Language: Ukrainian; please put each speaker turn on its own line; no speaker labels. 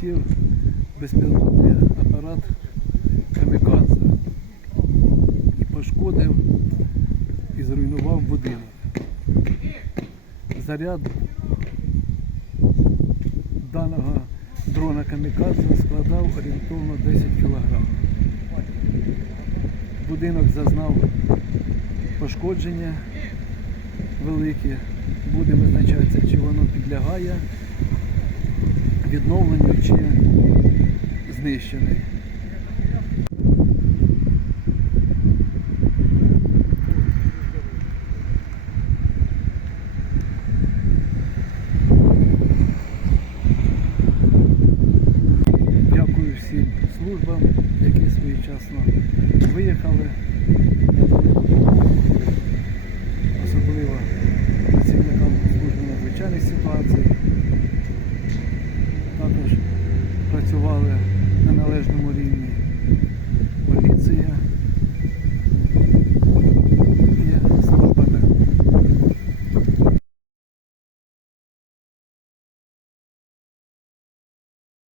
прилетів безпілотний апарат Камікадзе і пошкодив і зруйнував будинок. Заряд даного дрона Камікадзе складав орієнтовно 10 кг. Будинок зазнав пошкодження великі. Буде визначатися, чи воно підлягає відновленню чи знищений. Дякую всім службам, які своєчасно виїхали, особливо працівникам служби надзвичайних ситуацій, також працювали на належному рівні.